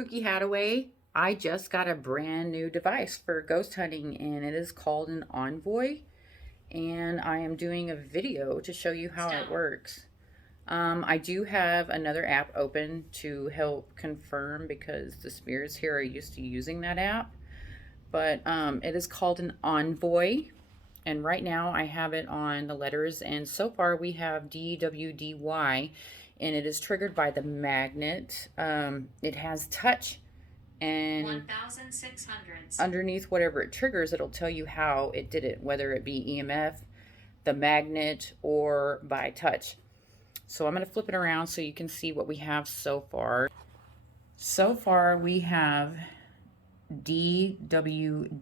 Spooky Hadaway. I just got a brand new device for ghost hunting and it is called an Onvoy. And I am doing a video to show you how it works. I do have another app open to help confirm because the spirits here are used to using that app. But it is called an Onvoy. And right now I have it on the letters, and so far we have DWDY, and it is triggered by the magnet. It has touch, and 1600s. underneath whatever it triggers, it'll tell you how it did it, whether it be EMF, the magnet, or by touch. So I'm going to flip it around so you can see what we have so far. So far we have DWDY.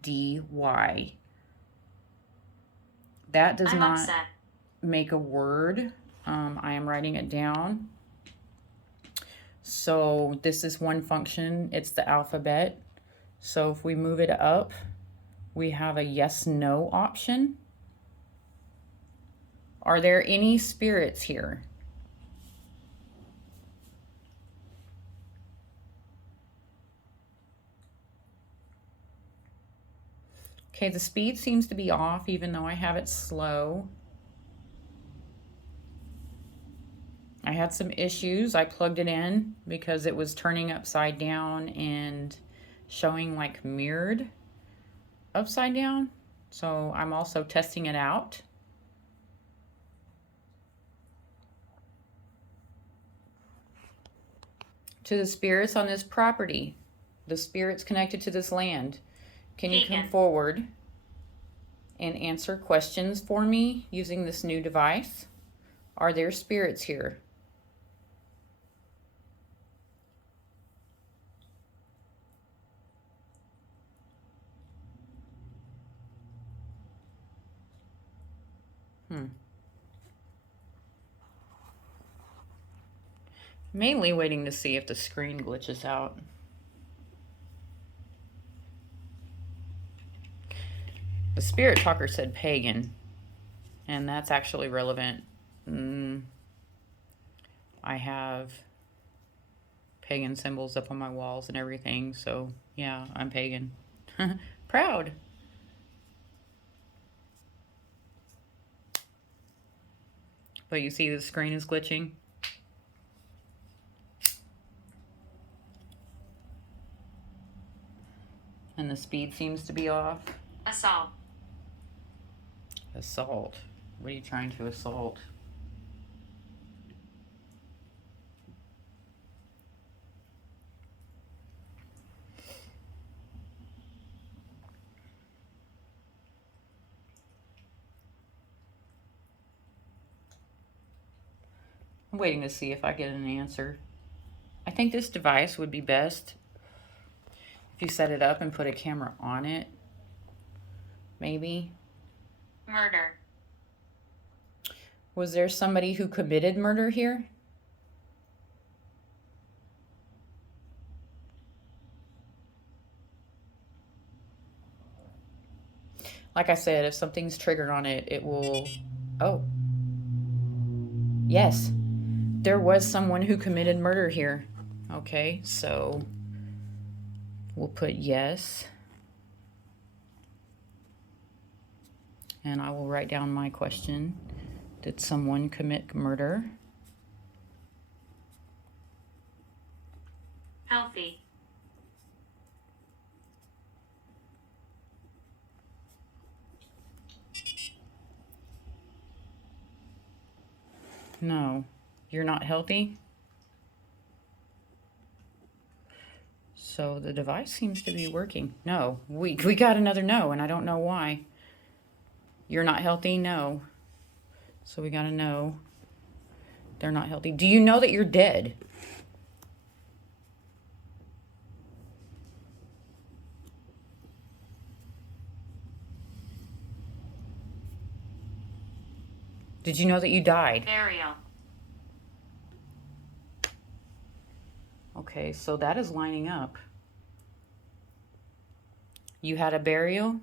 That does not make a word. I am writing it down. So this is one function. It's the alphabet. So if we move it up, we have a yes/no option. Are there any spirits here? Okay, the speed seems to be off even though I have it slow. I had some issues. I plugged it in because it was turning upside down and showing like mirrored upside down. So I'm also testing it out. To the spirits on this property, the spirits connected to this land, can you come forward and answer questions for me using this new device? Are there spirits here? Mainly waiting to see if the screen glitches out. The spirit talker said pagan, and that's actually relevant. I have pagan symbols up on my walls and everything, so yeah, I'm pagan. Proud. But you see the screen is glitching. And the speed seems to be off. Assault. Assault? What are you trying to assault? I'm waiting to see if I get an answer. I think this device would be best if you set it up and put a camera on it. Maybe. Murder. Was there somebody who committed murder here? Like I said, if something's triggered on it, it will... Oh. Yes. There was someone who committed murder here. Okay, so we'll put yes. And I will write down my question. Did someone commit murder? Healthy. No. You're not healthy? So the device seems to be working. No. We got another no, and I don't know why. You're not healthy? No. So we got a no. They're not healthy. Do you know that you're dead? Did you know that you died? Burial. Okay, so that is lining up. You had a burial?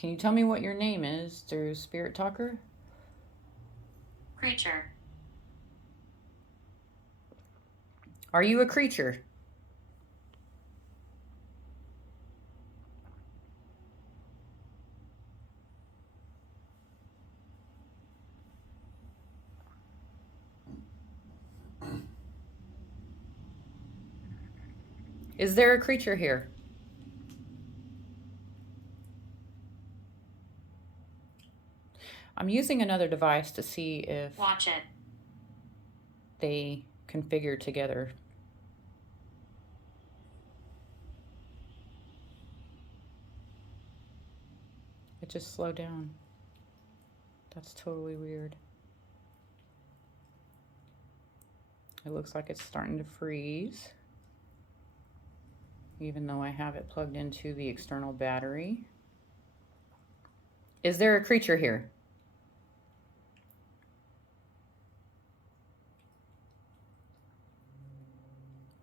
Can you tell me what your name is through Spirit Talker? Creature. Are you a creature? Is there a creature here? I'm using another device to see if Watch it. they configure together. It just slowed down. That's totally weird. It looks like it's starting to freeze, even though I have it plugged into the external battery. Is there a creature here?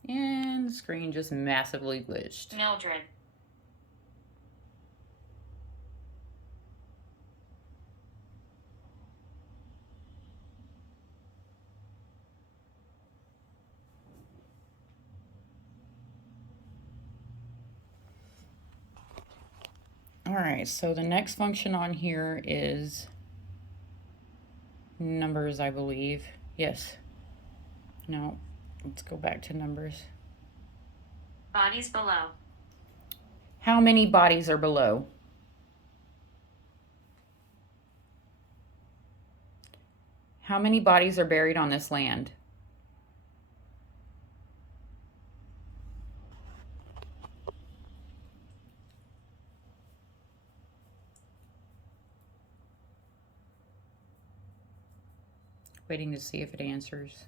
And the screen just massively glitched. Mildred. All right, so the next function on here is numbers, I believe. Yes. No, let's go back to numbers. Bodies below. How many bodies are below? How many bodies are buried on this land? Waiting to see if it answers.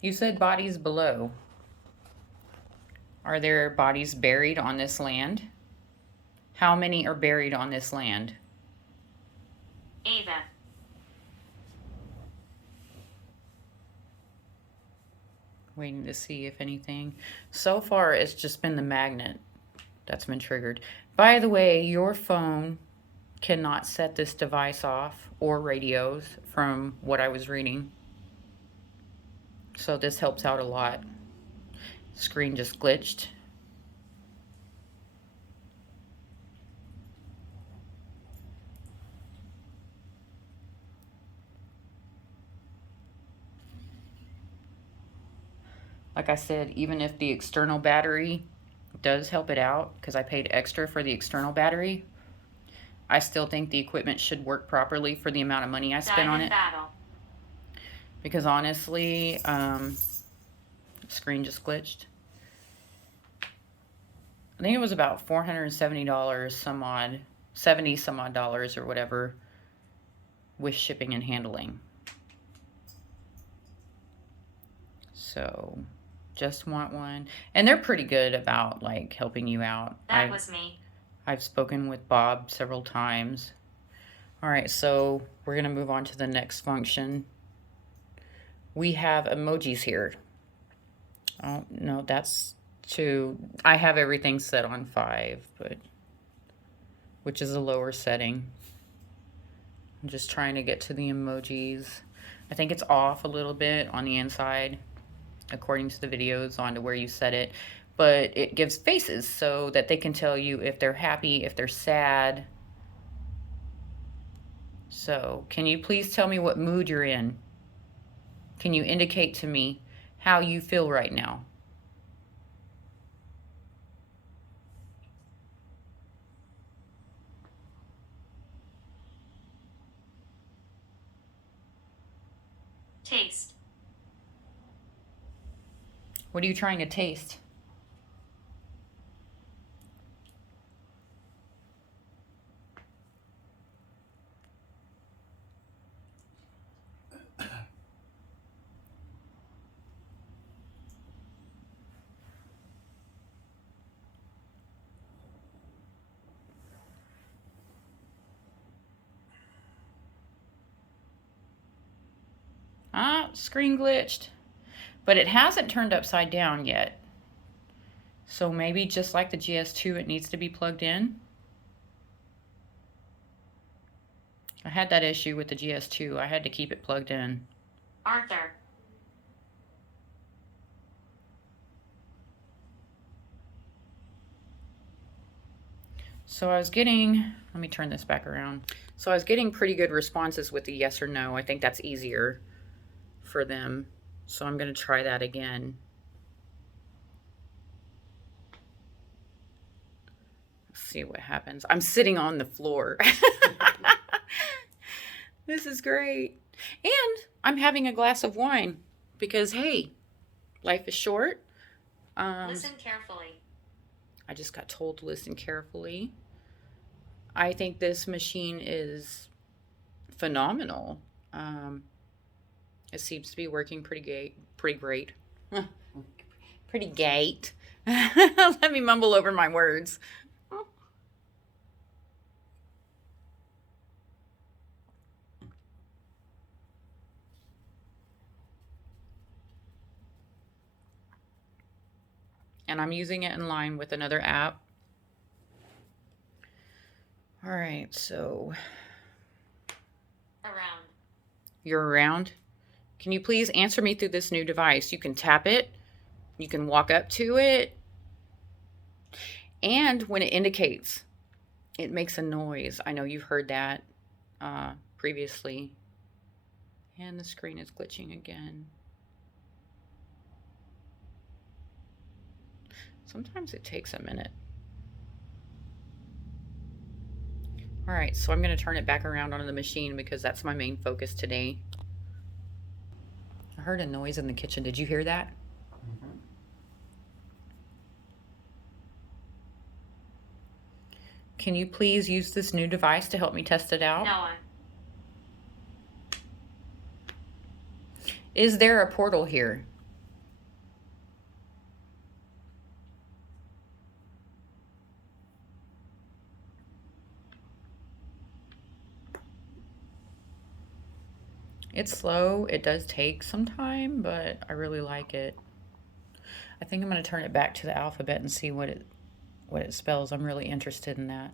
You said bodies below. Are there bodies buried on this land? How many are buried on this land? Ava. Waiting to see if anything. So far, it's just been the magnet that's been triggered. By the way, your phone cannot set this device off or radios from what I was reading. So this helps out a lot. Screen just glitched. Like I said, even if the external battery does help it out, because I paid extra for the external battery, I still think the equipment should work properly for the amount of money I spent on it. Battle. Because honestly, screen just glitched. I think it was about $470 some odd, 70 some odd dollars or whatever with shipping and handling. So just want one. And they're pretty good about like helping you out. That was me. I've spoken with Bob several times. All right, so we're gonna move on to the next function. We have emojis here. Oh, no, that's 2. I have everything set on 5, which is a lower setting. I'm just trying to get to the emojis. I think it's off a little bit on the inside, according to the videos, onto where you set it. But it gives faces so that they can tell you if they're happy, if they're sad. So, can you please tell me what mood you're in? Can you indicate to me how you feel right now? Taste. What are you trying to taste? Ah, screen glitched. But it hasn't turned upside down yet. So maybe just like the GS2, it needs to be plugged in. I had that issue with the GS2. I had to keep it plugged in. Arthur. So I was getting, let me turn this back around. So I was getting pretty good responses with the yes or no. I think that's easier for them. So I'm going to try that again. Let's see what happens. I'm sitting on the floor. This is great. And I'm having a glass of wine because, hey, life is short. Listen carefully. I just got told to listen carefully. I think this machine is phenomenal. It seems to be working pretty great. Pretty great. Let me mumble over my words. And I'm using it in line with another app. All right, so Around. you're around. Can you please answer me through this new device? You can tap it, you can walk up to it, and when it indicates, it makes a noise. I know you've heard that previously. And the screen is glitching again. Sometimes it takes a minute. All right, so I'm going to turn it back around onto the machine because that's my main focus today. I heard a noise in the kitchen. Did you hear that? Mm-hmm. Can you please use this new device to help me test it out? Noah. Is there a portal here? It's slow. It does take some time, but I really like it. I think I'm going to turn it back to the alphabet and see what it spells. I'm really interested in that.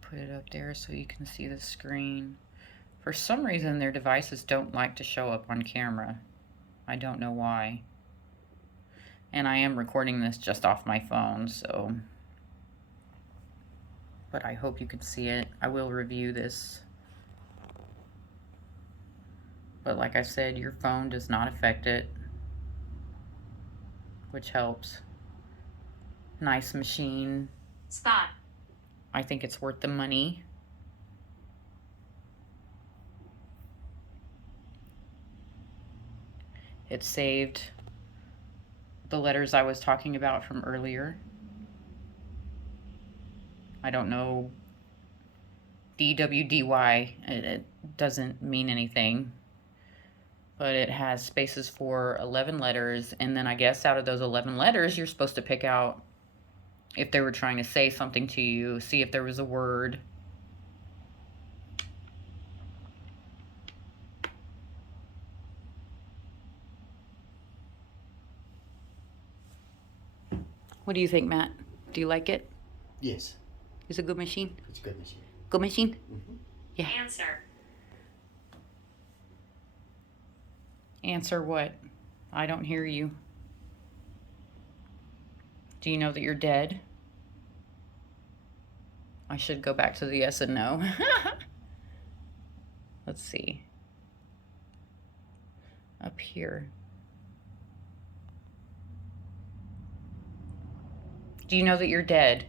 Put it up there so you can see the screen. For some reason, their devices don't like to show up on camera. I don't know why. And I am recording this just off my phone, so. But I hope you can see it. I will review this. But like I said, your phone does not affect it, which helps. Nice machine. Spot. I think it's worth the money. It saved the letters I was talking about from earlier. I don't know. DWDY. It doesn't mean anything. But it has spaces for 11 letters. And then I guess out of those 11 letters, you're supposed to pick out if they were trying to say something to you, see if there was a word. What do you think, Matt? Do you like it? Yes, It's a good machine? it's a good machine. Good machine? Mm-hmm. Yeah. Answer. Answer what? I don't hear you. Do you know that you're dead? I should go back to the yes and no. Let's see. Up here. Do you know that you're dead?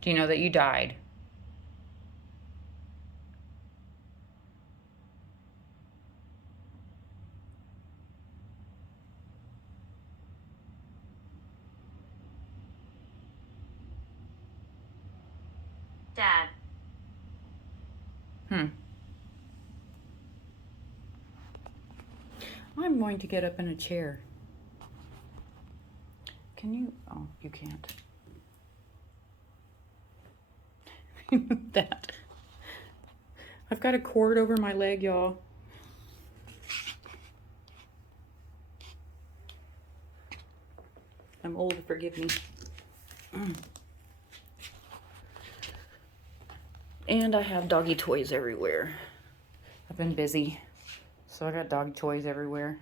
Do you know that you died? Dad. I'm going to get up in a chair. Can you? Oh, you can't. That. I've got a cord over my leg, y'all. I'm old, forgive me. And I have doggy toys everywhere. I've been busy, so I got doggy toys everywhere.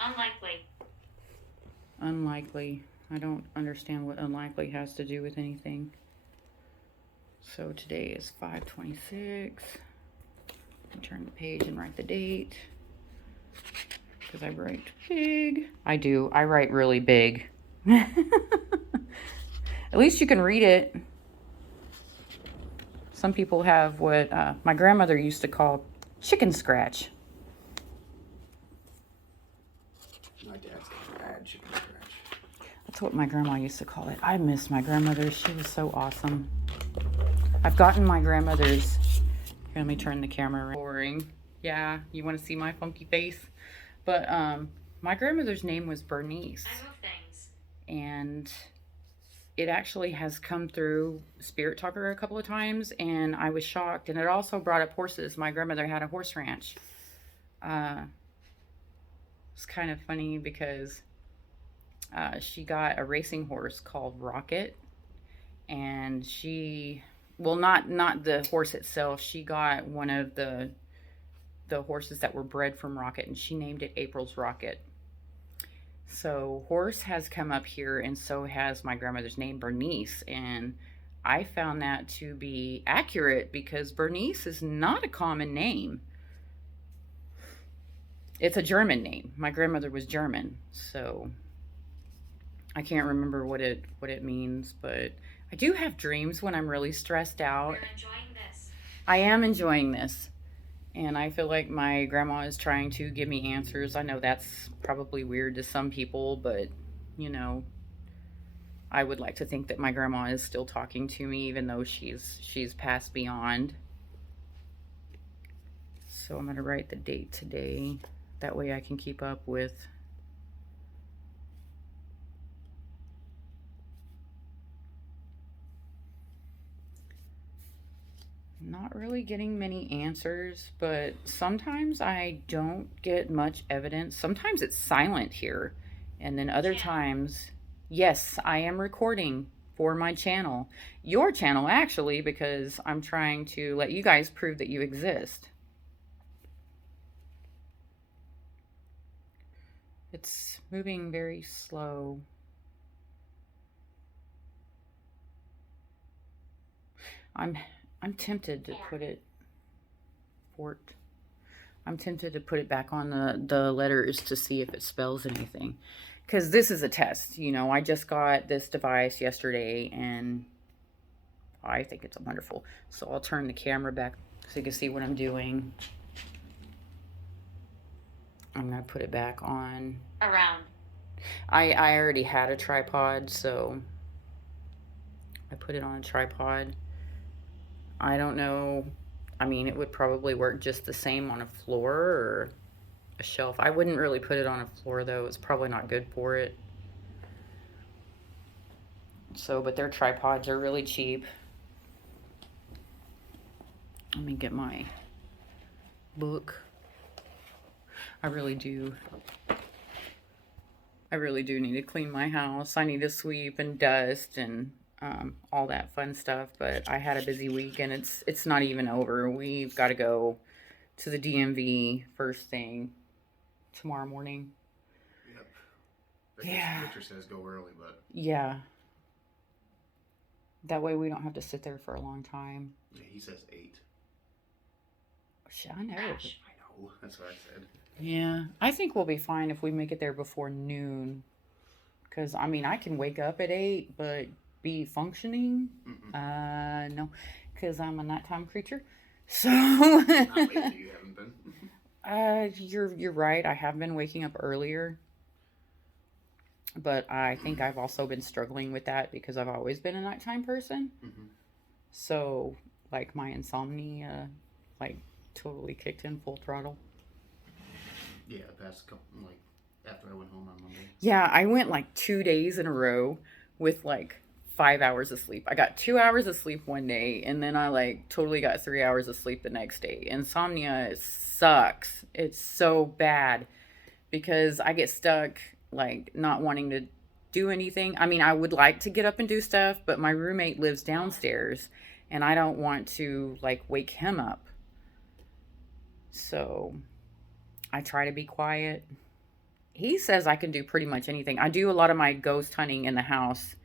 Unlikely. Unlikely. I don't understand what unlikely has to do with anything. So today is 5/26. Turn the page and write the date. Because I write big. I do. I write really big. At least you can read it. Some people have what my grandmother used to call chicken scratch. My dad's got bad chicken scratch. That's what my grandma used to call it. I miss my grandmother. She was so awesome. I've gotten my grandmother's. Here, let me turn the camera around. Boring. Yeah, you want to see my funky face? But my grandmother's name was Bernice. I move things. And it actually has come through Spirit Talker a couple of times, and I was shocked. And it also brought up horses. My grandmother had a horse ranch. It's kind of funny because she got a racing horse called Rocket, and well, not the horse itself. She got one of the horses that were bred from Rocket, and she named it April's Rocket. So horse has come up here, and so has my grandmother's name, Bernice. And I found that to be accurate because Bernice is not a common name. It's a German name. My grandmother was German, so I can't remember what it means, but I do have dreams when I'm really stressed out. We're enjoying this. I am enjoying this. And I feel like my grandma is trying to give me answers. I know that's probably weird to some people, but, you know, I would like to think that my grandma is still talking to me, even though she's passed beyond. So I'm going to write the date today. That way I can keep up with not really getting many answers, but sometimes I don't get much evidence. Sometimes it's silent here, and then other times, yes, I am recording for my channel. Your channel, actually, because I'm trying to let you guys prove that you exist. It's moving very slow. I'm tempted to put it I'm tempted to put it back on the letters to see if it spells anything. Because this is a test, you know. I just got this device yesterday, and I think it's wonderful. So I'll turn the camera back so you can see what I'm doing. I'm going to put it back on. Around. I already had a tripod, so I put it on a tripod. I don't know. I mean, it would probably work just the same on a floor or a shelf. I wouldn't really put it on a floor, though. It's probably not good for it. So, but their tripods are really cheap. Let me get my book. I really do need to clean my house. I need to sweep and dust and all that fun stuff, but I had a busy week, and it's not even over. We've got to go to the DMV first thing tomorrow morning. Yep. Yeah. Victor says go early, but Yeah. That way we don't have to sit there for a long time. yeah, he says 8. I know. I know. That's what I said. Yeah, I think we'll be fine if we make it there before noon. Because, I mean, I can wake up at 8, but be functioning? No, because I'm a nighttime creature. So, Not lately, you haven't been. you're right. I have been waking up earlier. But I think I've also been struggling with that because I've always been a nighttime person. So, like, my insomnia, like, totally kicked in full throttle. Yeah, the past couple, like, after I went home on Monday. Yeah, I went like 2 days in a row with like 5 hours of sleep. I got 2 hours of sleep one day, and then I like totally got 3 hours of sleep the next day. Insomnia sucks. It's so bad because I get stuck like not wanting to do anything. I mean, I would like to get up and do stuff, but my roommate lives downstairs and I don't want to like wake him up. So I try to be quiet. He says I can do pretty much anything. I do a lot of my ghost hunting in the house,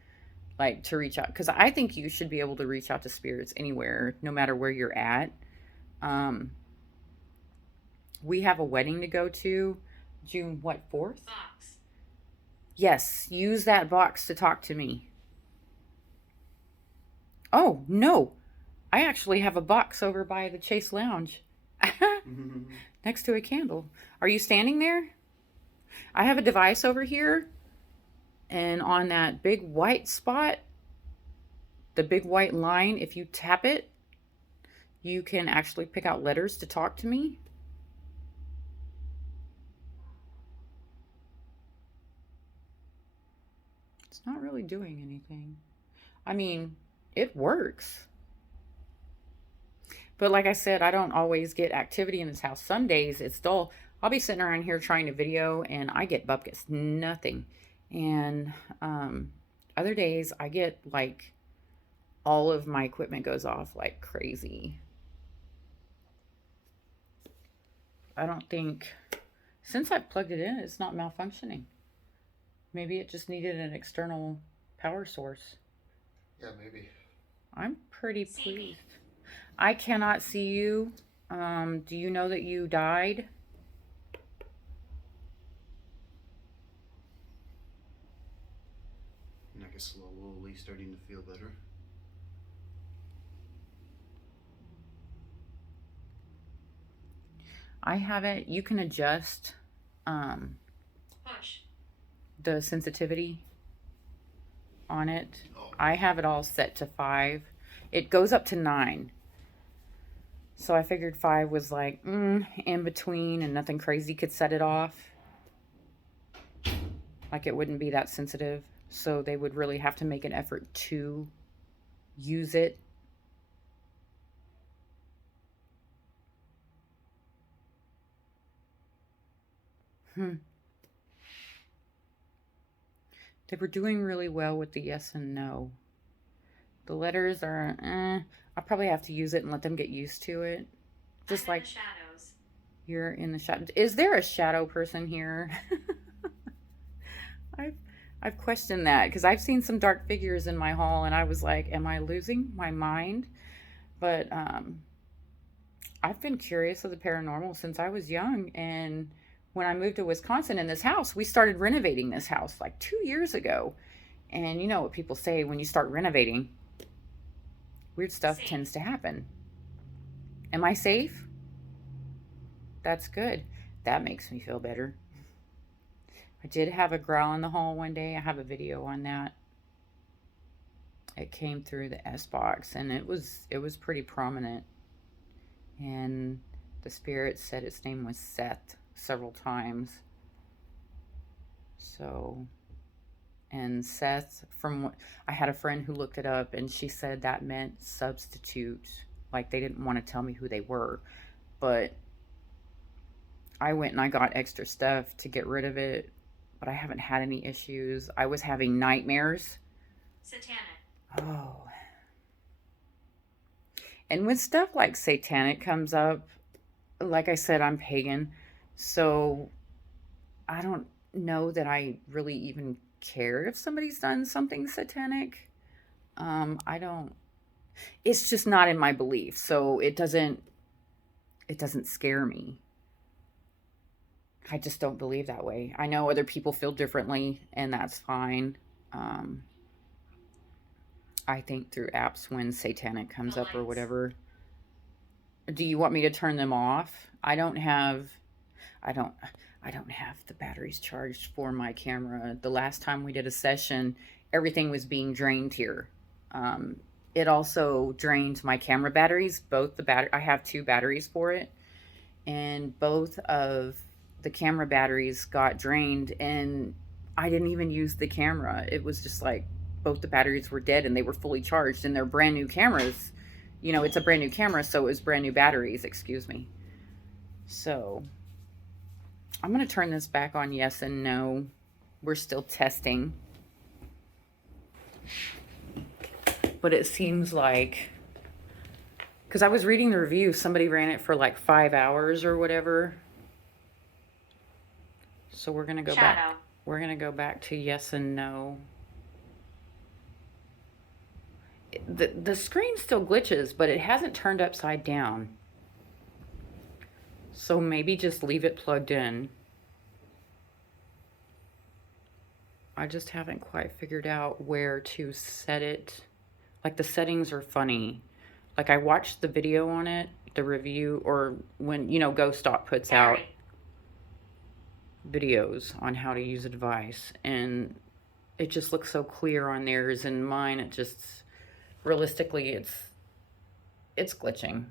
like to reach out, because I think you should be able to reach out to spirits anywhere, no matter where you're at. Um, we have a wedding to go to, June what, 4th? Box. Yes, use that box to talk to me. Oh, no. I actually have a box over by the Chase Lounge next to a candle. Are you standing there? I have a device over here, and on that big white spot, the big white line, if you tap it, you can actually pick out letters to talk to me. It's not really doing anything. I mean, it works. But like I said, I don't always get activity in this house. Some days it's dull. I'll be sitting around here trying to video and I get bupkis, nothing. And other days I get like all of my equipment goes off like crazy. I don't think, since I've plugged it in, it's not malfunctioning. Maybe it just needed an external power source. Yeah, maybe. I'm pretty pleased. I cannot see you. Do you know that you died? And I guess slowly starting to feel better. I haven't. You can adjust Push. the sensitivity on it. Oh. I have it all set to 5. It goes up to 9. So I figured 5 was like in between and nothing crazy could set it off. Like it wouldn't be that sensitive. So they would really have to make an effort to use it. They were doing really well with the yes and no. The letters are, I'll probably have to use it and let them get used to it. Just like the shadows. You're in the shadow. Is there a shadow person here? I've questioned that because I've seen some dark figures in my hall and I was like, am I losing my mind? But I've been curious of the paranormal since I was young. And when I moved to Wisconsin in this house, we started renovating this house like 2 years ago. And you know what people say when you start renovating, weird stuff tends to happen. Am I safe? That's good. That makes me feel better. I did have a growl in the hall one day. I have a video on that. It came through the S box and it was pretty prominent. And the spirit said its name was Seth several times. So, and Seth, from what I had a friend who looked it up and she said that meant substitute. Like they didn't want to tell me who they were. But I went and I got extra stuff to get rid of it. But I haven't had any issues. I was having nightmares. Satanic. Oh. And when stuff like satanic comes up, like I said, I'm pagan. So I don't know that I really even care if somebody's done something satanic. I don't. It's just not in my belief. So it doesn't scare me. I just don't believe that way. I know other people feel differently, and that's fine. I think through apps when satanic comes up or whatever. Do you want me to turn them off? I don't have the batteries charged for my camera. The last time we did a session, everything was being drained here. It also drained my camera batteries. I have 2 batteries for it, and both of the camera batteries got drained and I didn't even use the camera. It was just like both the batteries were dead and they were fully charged, and they're brand new cameras. You know, it's a brand new camera, so it was brand new batteries, excuse me. So I'm going to turn this back on yes and no. We're still testing. But it seems like, because I was reading the review, somebody ran it for like 5 hours or whatever. So we're going to go back. We're going to go back to yes and no. The screen still glitches, but it hasn't turned upside down. So maybe just leave it plugged in. I just haven't quite figured out where to set it. Like, the settings are funny. Like, I watched the video on it, the review, or when, you know, GoStop puts out videos on how to use a device, and it just looks so clear on theirs, and mine, it just, realistically, it's glitching.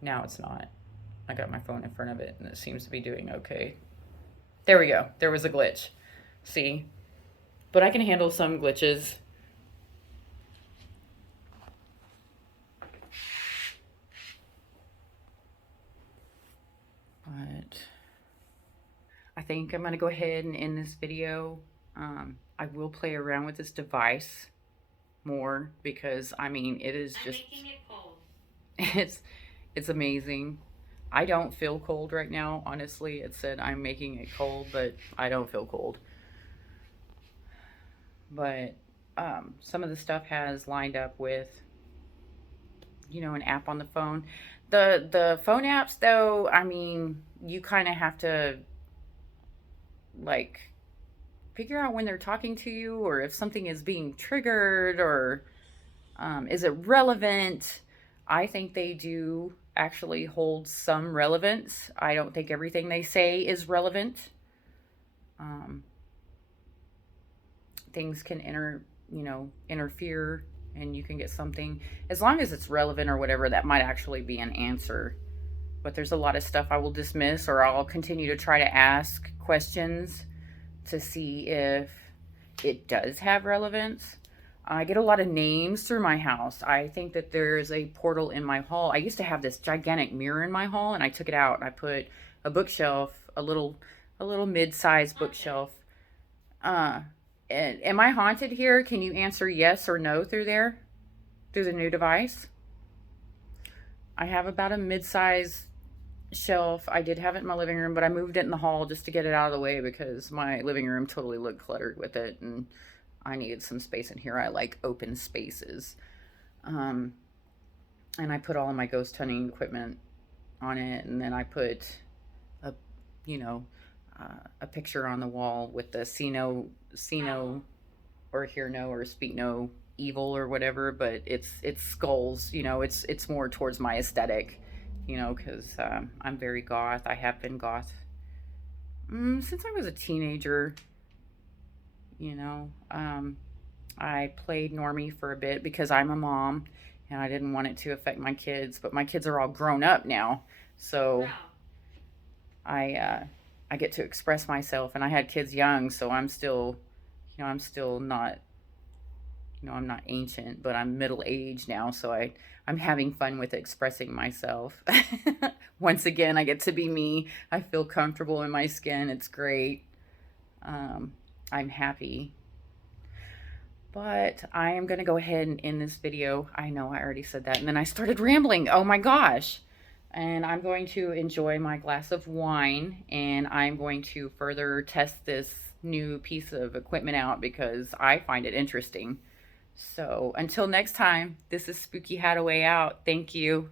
Now it's not. I got my phone in front of it, and it seems to be doing okay. There we go. There was a glitch. See? But I can handle some glitches. But I think I'm going to go ahead and end this video. I will play around with this device more, because, I mean, it is just... I'm making it cold. It's amazing. I don't feel cold right now, honestly. It said I'm making it cold, but I don't feel cold. But some of the stuff has lined up with, you know, an app on the phone. The phone apps, though, I mean, you kind of have to, like, figure out when they're talking to you, or if something is being triggered, or is it relevant. I think they do actually hold some relevance. I don't think everything they say is relevant. Things can interfere, and you can get something, as long as it's relevant or whatever, that might actually be an answer. But there's a lot of stuff I will dismiss, or I'll continue to try to ask questions to see if it does have relevance. I get a lot of names through my house. I think that there's a portal in my hall. I used to have this gigantic mirror in my hall, and I took it out, and I put a bookshelf, a little mid-sized bookshelf. Am I haunted here? Can you answer yes or no through there? Through the new device? I have about a mid-size shelf. I did have it in my living room, but I moved it in the hall just to get it out of the way, because my living room totally looked cluttered with it, and I needed some space in here. I like open spaces. And I put all of my ghost hunting equipment on it, and then I put a picture on the wall with the see no or hear no or speak no evil or whatever, but it's skulls, you know, it's more towards my aesthetic, you know, because I'm very goth. I have been goth since I was a teenager, you know. I played normie for a bit because I'm a mom, and I didn't want it to affect my kids, but my kids are all grown up now, so I get to express myself, and I had kids young, so I'm still not, I'm not ancient, but I'm middle-aged now, so I'm having fun with expressing myself. Once again, I get to be me. I feel comfortable in my skin. It's great. I'm happy. But I am going to go ahead and end this video. I know I already said that, and then I started rambling. Oh my gosh. And I'm going to enjoy my glass of wine, and I'm going to further test this new piece of equipment out because I find it interesting. So until next time, this is Spooky Hadaway out. Thank you.